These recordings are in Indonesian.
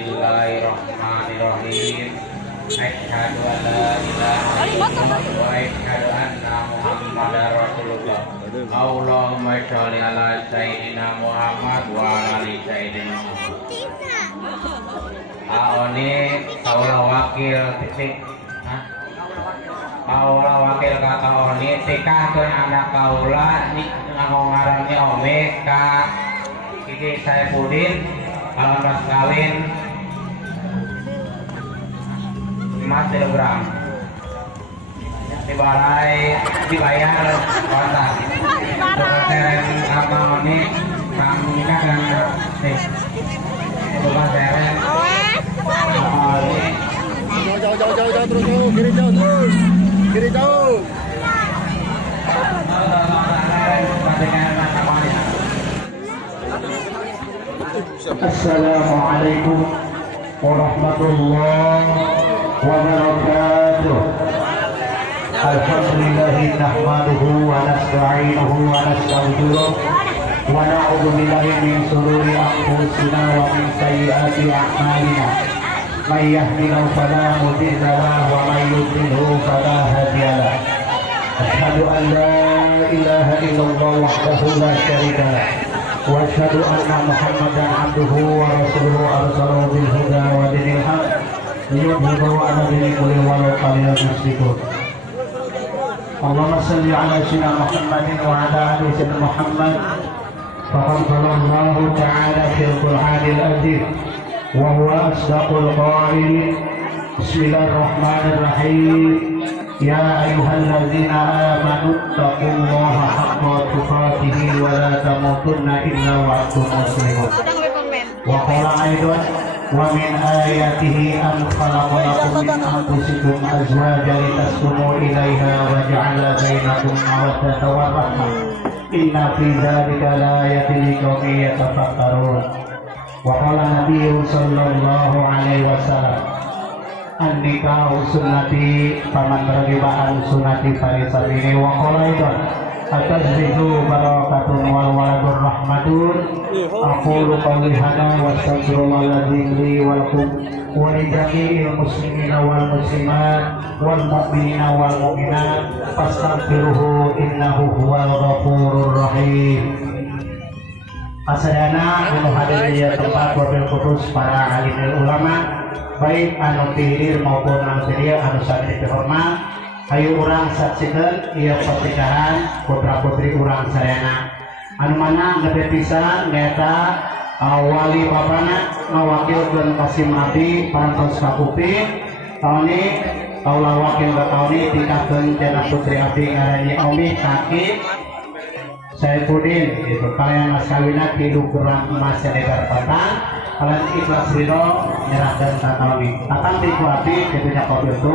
Bismillahirrahmanirrahim. Asyhadu an la ilaha illallah wa asyhadu anna Muhammadar Rasulullah. Allahumma sholli ala sayyidina Muhammad wa ala sayyidina Muhammad. Aoni kaula wakil titik. Kaula wakil ka kaoni tikahkeun anak kaula ni ngaranna Ome ka Kiki Saipudin alamat kawin 5 kilogram dibayar kontak seren apa ini kambingnya dan nih coba seren jauh terus kiri jauh Assalamualaikum warahmatullahi wabarakatuh. Alhamdulillahi nahmaduhu wa nasta'inuhu wa nastaghfiruh wa na'udzu billahi min shururi anfusina wa min sayyiati a'malina. May yahdihillahu fala mudilla lahu wa may yudlilhu fala hadiya lahu. Asyhadu an la ilaha illallah wahdahu la syarika lahu wa asyhadu anna Muhammadan abduhu wa rasuluhu arsalahu bil huda wa dinil haq liyudhhirahu 'ala dini kulli walau karihal musyrikun. Allahumma shalli 'ala sayyidina Muhammadin wa 'ala ali sayyidina Muhammad. Faqad qala Allahu ta'ala fil Qur'anil azim wa huwa asdaqul qailin. Bismillahirrahmanirrahim. Ya ayyuhalladzina amanu taqullaha haqqa tuqatih wa la tamutunna illa wa antum muslimun. Wa qala aidan wa min ayatihi an khalaqa lakum min anfusikum azwajan litaskunu ilaiha wa ja'ala bainakum mawaddatan wa rahmah. Inna fi dzalika laayatin liqaumin yatafakkarun. Wa qala nabiyyu sallallahu alaihi wasallam an-nikahu sunnati faman raghiba an sunnati falaysa wa qala aidan atazbihu barakatun wal waladur rahmatun. Aqulu qawli hadza wa astaghfirullaha li wa lakum wa li jami'il muslimina wal muslimat wal mu'minina wal mu'minat fastaghfiruhu innahu huwal ghafurur rahim. Asadana anu hadir di tempat wabil kudus para alim ulama baik anu tirir maupun anu tirir anu sami dihormat. Ayo urang saksikeun ieu pernikahan putra putri urang sadayana anu mana gede pisan neta wali bapana ngawakilkeun Kasim Nabi parantos ka kuping tauni kaula wakil ka tauni tikahkeun cenah putri abdi ngaranna Umi kaki Saipudin gitu. Kalian mas kawinna tilu gram emas senegar patang kalian ikhlas ridho nyerahkeun ka tauni tatang ti ku abdi kitu nya kopi itu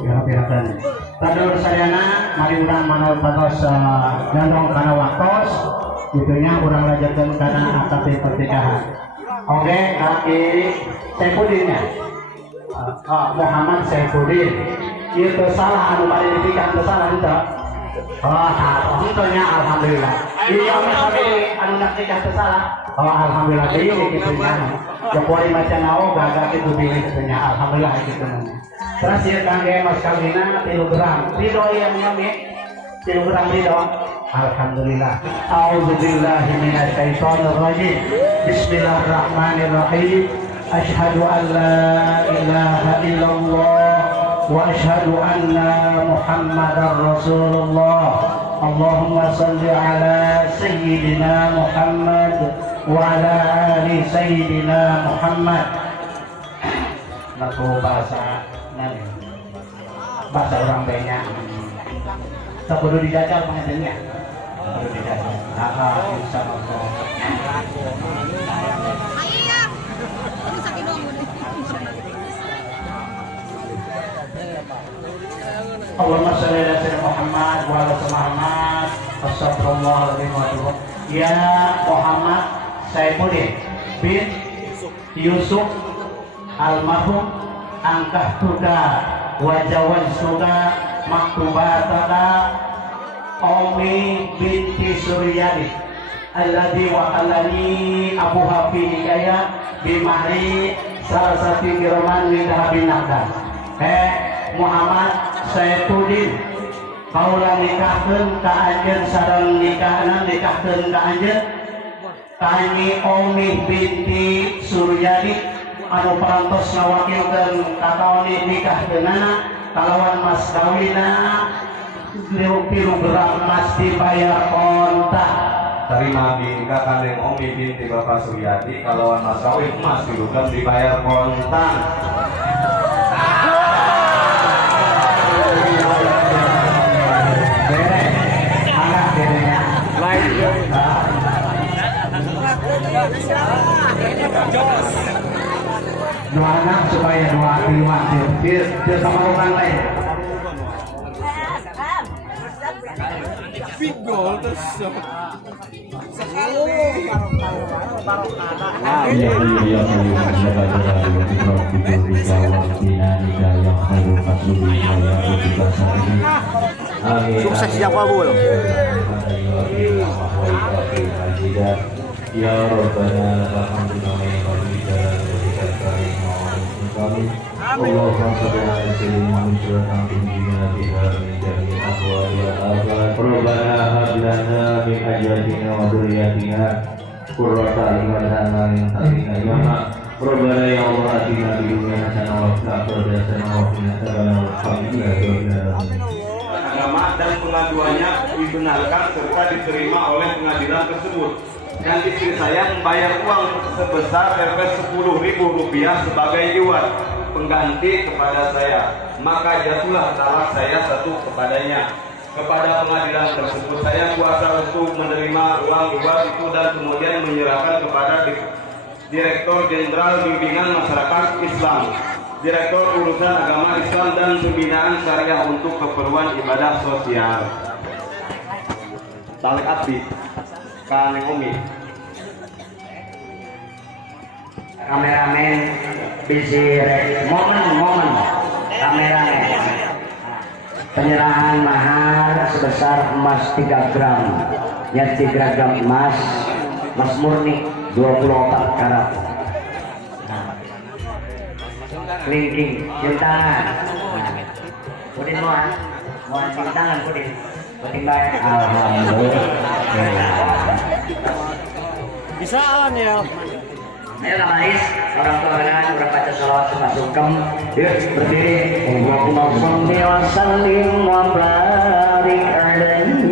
pira-pirakeun. Tadur sadayana mari urang manal patos gandong kana waktos gitunya urang lajakeun kana akad pernikahan. Oke, kaki Saipudin nya. Muhammad Saipudin. Ieu teu salah anu bari dinikah teu salah itu. Tentunya alhamdulillah. Iya tapi anu nak nikah teu salah. Alhamdulillah deui gitunya. Jopori maca nao gagal itu pilih gitunya. Alhamdulillah gitu. Terus ieu kangge mas kawinna 3 gram. Ridho ieu nyami. 3 gram ridho. Alhamdulillah. A'udzubillahi minasyaitonir rajim. Bismillahirrahmanirrahim. Asyhadu an la ilaha illallah wa asyhadu anna Muhammadar Rasulullah. Allahumma shalli ala sayyidina Muhammad wa ala ali sayyidina Muhammad. Naku bahasa orang banyak. Tak perlu dijajal pengajiannya. Perlu dijajal. Insyaallah. Allahumma shalli ala sayyidina Muhammad wa ala Muhammad. Astagfirullahaladzim wa atubu. Ya Muhammad Saipudin bin Yusuf almarhum angkah tuda wajawaj tuda maktubatana Umi binti Suryadi alladhi wa alani Abu Hafi Nikaya bimahri salah satu kiroman nikah binatang. Muhammad Saituddin kaulah nikahkeun ka anjeun sareng nikahkeun ka anjeun Tani Omi binti Suryadi anu parantos ngawakilkeun kataoni nikahkeunana kalawan mas kawina tilu gerak mas dibayar kontak. Terima nikah kandeng Omi binti Bapak Suryadi kalawan mas kawin emas tilu gerak dibayar kontak. Dua anak supaya dua terima dia sama orang lain. Pinggol terus. Sukses siapa Bu? Ya Rabbana alhamdulillah berikan kami Allah subhanahu Rabbana hab lana min azwajina wa dhurriyyatina qurrata a'yun Rabbana ya Allah atina fid dunya hasanah wa fil akhirati hasanah wa qina adzabannar. Agama dan pengaduannya dibenarkan serta diterima oleh pengadilan tersebut. Dan istri saya membayar uang sebesar Rp10.000 sebagai iwat pengganti kepada saya, maka jatuhlah talak saya satu kepadanya. Kepada pengadilan tersebut saya kuasa untuk menerima uang iwat itu dan kemudian menyerahkan kepada Direktur Jenderal Bimbingan Masyarakat Islam, Direktur Urusan Agama Islam dan Pembinaan Syariah untuk keperluan ibadah sosial. Talek abdi Kaneng Omi. Kameramen bisi momen kameramen penyerahan mahar sebesar emas 3 gram ya 3 gram emas murni 24 karat kelingking cium tangan Pudin mohon cium tangan Pudin baik alhamdulillah Bisaan ya. Ayo Maris, orang tua dengan berbaca salawat sungkem. Yuk berdiri. Allahumma shalli wa sallim wa barik alaihi.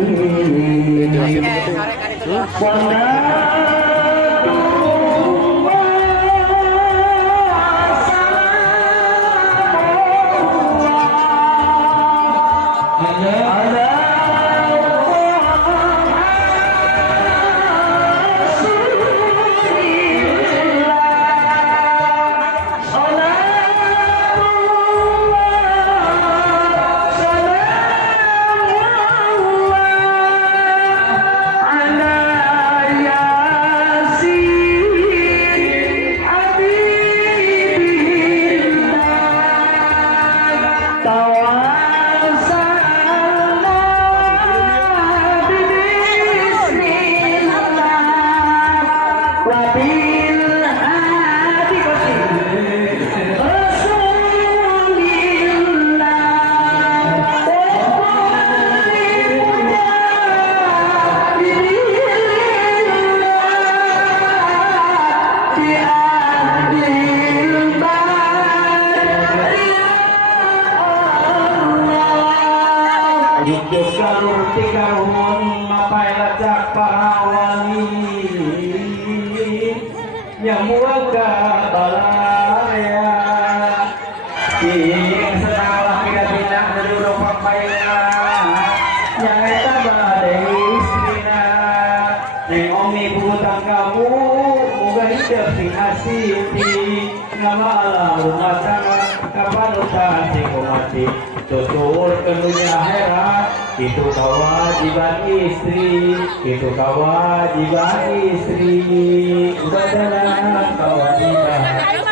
Itu kewajiban istri adalah kewajiban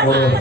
urus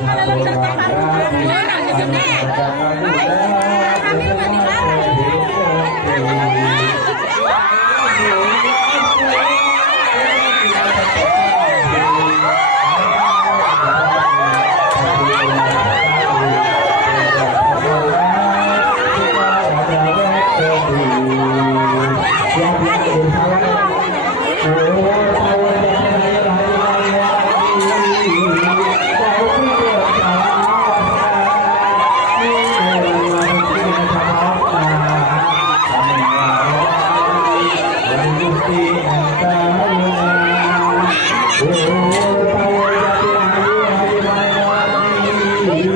Amin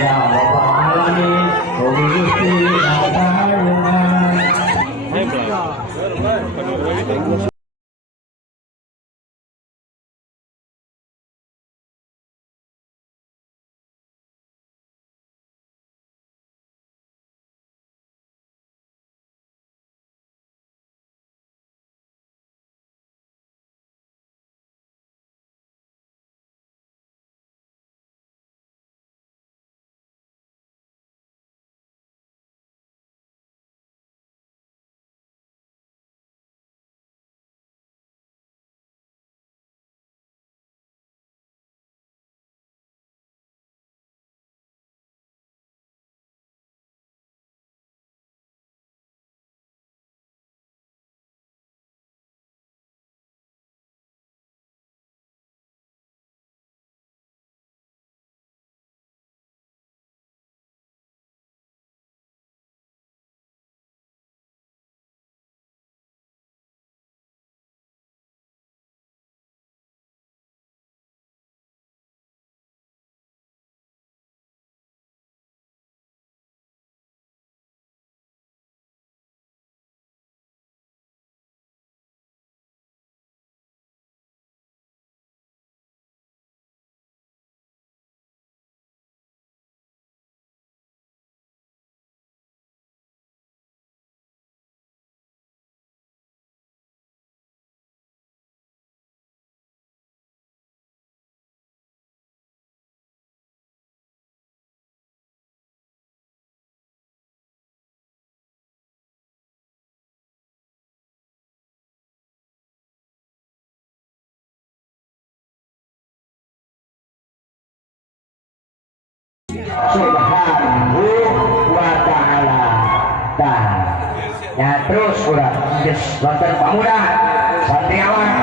ya rabbal alamin. Mugi Gusti kaparingan. Subhanahu wa ta'ala. Dah. Ya terus udah. Yes, wonten pemuda Santriawan